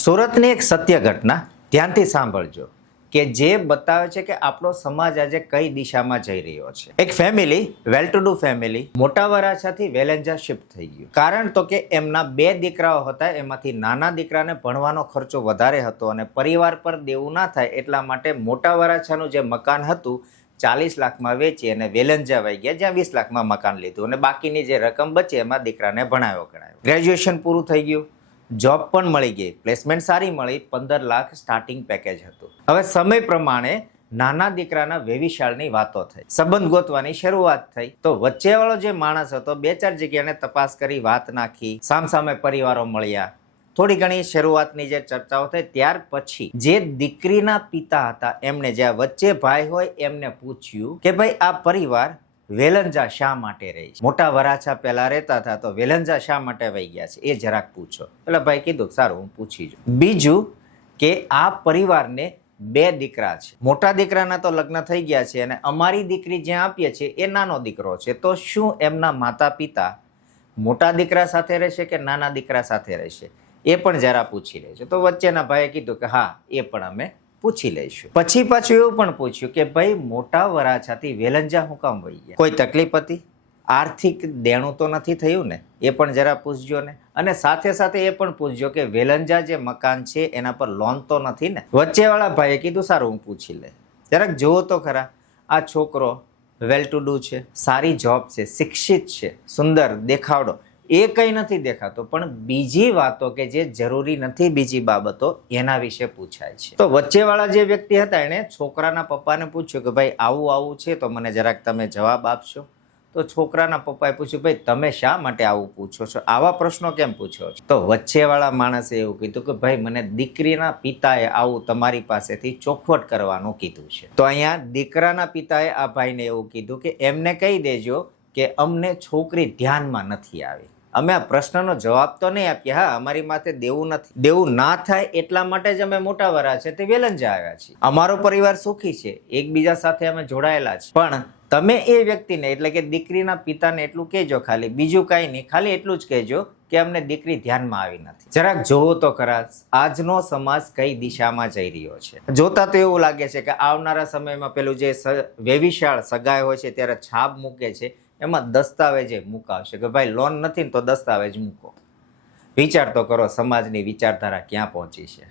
સુરતની એક સત્ય ઘટના ધ્યાનથી સાંભળજો કે જે બતાવે છે કે આપણો સમાજ આજે કઈ દિશામાં જઈ રહ્યો છે. એક family, well to do family, મોટા વરાછાથી વેલેન્જા શિફ્ટ થઈ ગયું. કારણ તો કે એમના 2 દીકરાઓ હતા, એમાંથી નાના દીકરાને ભણવાનો ખર્ચો વધારે હતો અને પરિવાર પર દેવું ના થાય એટલા માટે મોટા વરાછાનું જે મકાન હતું 40 લાખમાં વેચી અને વેલેન્જા વહી ગયા, જ્યાં 20 લાખમાં મકાન લીધું અને બાકીની જે રકમ બચી એમાં દીકરાને ભણાવ્યો ગણાવ્યો. ગ્રેજ્યુએશન પૂરું થઈ ગયું, જોબ પણ મળી ગઈ, પ્લેસમેન્ટ સારી મળી, 15 લાખ સ્ટાર્ટિંગ પેકેજ હતું. હવે સમય પ્રમાણે નાના દીકરાના વેવિશાળની વાતો થઈ, સંબંધ ગોતવાની શરૂઆત થઈ. તો વચ્ચેવાળો જે માણસ હતો 2-4 જગ્યાને તપાસ કરી, વાત નાખી, સામસામે પરિવારો મળ્યા, થોડી ઘણી શરૂઆતની જે ચર્ચાઓ થઈ. ત્યાર પછી જે દીકરીના પિતા હતા એમને, જે વચ્ચે ભાઈ હોય એમને પૂછ્યું કે ભાઈ આ પરિવાર વેલંજા શા માટે રહી છે? મોટા વરાછા પહેલા રહેતા હતા, તો વેલંજા શા માટે વહી ગયા છે એ જરાક પૂછો. એટલે ભાઈ કીધું સારું, હું પૂછી જોઉં. બીજું કે આ પરિવારને 2 દીકરા છે, મોટા દીકરાના તો લગ્ન થઈ ગયા છે અને અમારી દીકરી જ્યાં આપીએ છીએ એ નાનો દીકરો છે, તો શું એમના માતા પિતા મોટા દીકરા સાથે રહેશે કે નાના દીકરા સાથે રહેશે એ પણ જરા પૂછી લેજો. તો વચ્ચેના ભાઈએ કીધું કે હા, એ પણ અમે પૂછી લઈશું. પછી પાછું એવું પણ પૂછ્યું કે ભાઈ મોટા વરાછાથી વેલંજા હું કામ વહી ગયા? કોઈ તકલીફ હતી? આર્થિક દેણું તો નથી થયું ને? એ પણ જરા પૂછજો ને. અને સાથે સાથે એ પણ પૂછજો કે વેલંજા જે મકાન છે એના પર લોન તો નથી ને? વચ્ચેવાળા ભાઈએ કીધું સારું, હું પૂછી લે. જરાક જુઓ તો ખરા, આ છોકરો વેલ ટુ ડુ છે, સારી જોબ છે, શિક્ષિત છે, સુંદર, દેખાવડો, એ કંઈ નથી દેખાતો, પણ બીજી વાતો કે જે જરૂરી નથી, બીજી બાબતો એના વિશે પૂછાય છે. તો વચ્ચેવાળા જે વ્યક્તિ હતા એણે છોકરાના પપ્પાને પૂછ્યું કે ભાઈ આવું આવું છે, તો મને જરાક તમે જવાબ આપશો. તો છોકરાના પપ્પાએ પૂછ્યું, ભાઈ તમે શા માટે આવું પૂછો છો? આવા પ્રશ્નો કેમ પૂછો છો? તો વચ્ચેવાળા માણસે એવું કીધું કે ભાઈ મને દીકરીના પિતાએ આવું તમારી પાસેથી ચોખવટ કરવાનું કીધું છે. તો અહીંયા દીકરાના પિતાએ આ ભાઈને એવું કીધું કે એમને કહી દેજો કે અમને છોકરી ધ્યાનમાં નથી આવી, અમે આ પ્રશ્નનો જવાબ તો નહીં આપીએ. હા, અમારી માથે દેવું નથી, દેવું ના થાય એટલા માટે જ અમે મોટા વરાછાથી વેલંજા આવ્યા છીએ. અમારો પરિવાર સુખી છે, એકબીજા સાથે અમે જોડાયેલા છે. પણ તમે એ વ્યક્તિને, એટલે કે દીકરીના પિતાને એટલું કહેજો, ખાલી બીજું કાંઈ નહીં, ખાલી એટલું જ કહેજો કે અમને દીકરી ધ્યાનમાં આવી નથી. જરાક જોવો તો ખરા આજનો સમાજ કઈ દિશામાં જઈ રહ્યો છે. જોતા તો એવું લાગે છે કે આવનારા સમયમાં પેલું જે વેવિશાળ સગાઈ હોય છે ત્યારે છાપ મૂકે છે, એમાં દસ્તાવેજ મુકાવશે કે ભાઈ લોન નથી ને તો દસ્તાવેજ મૂકો. વિચાર તો કરો સમાજની વિચારધારા ક્યાં પહોંચી છે.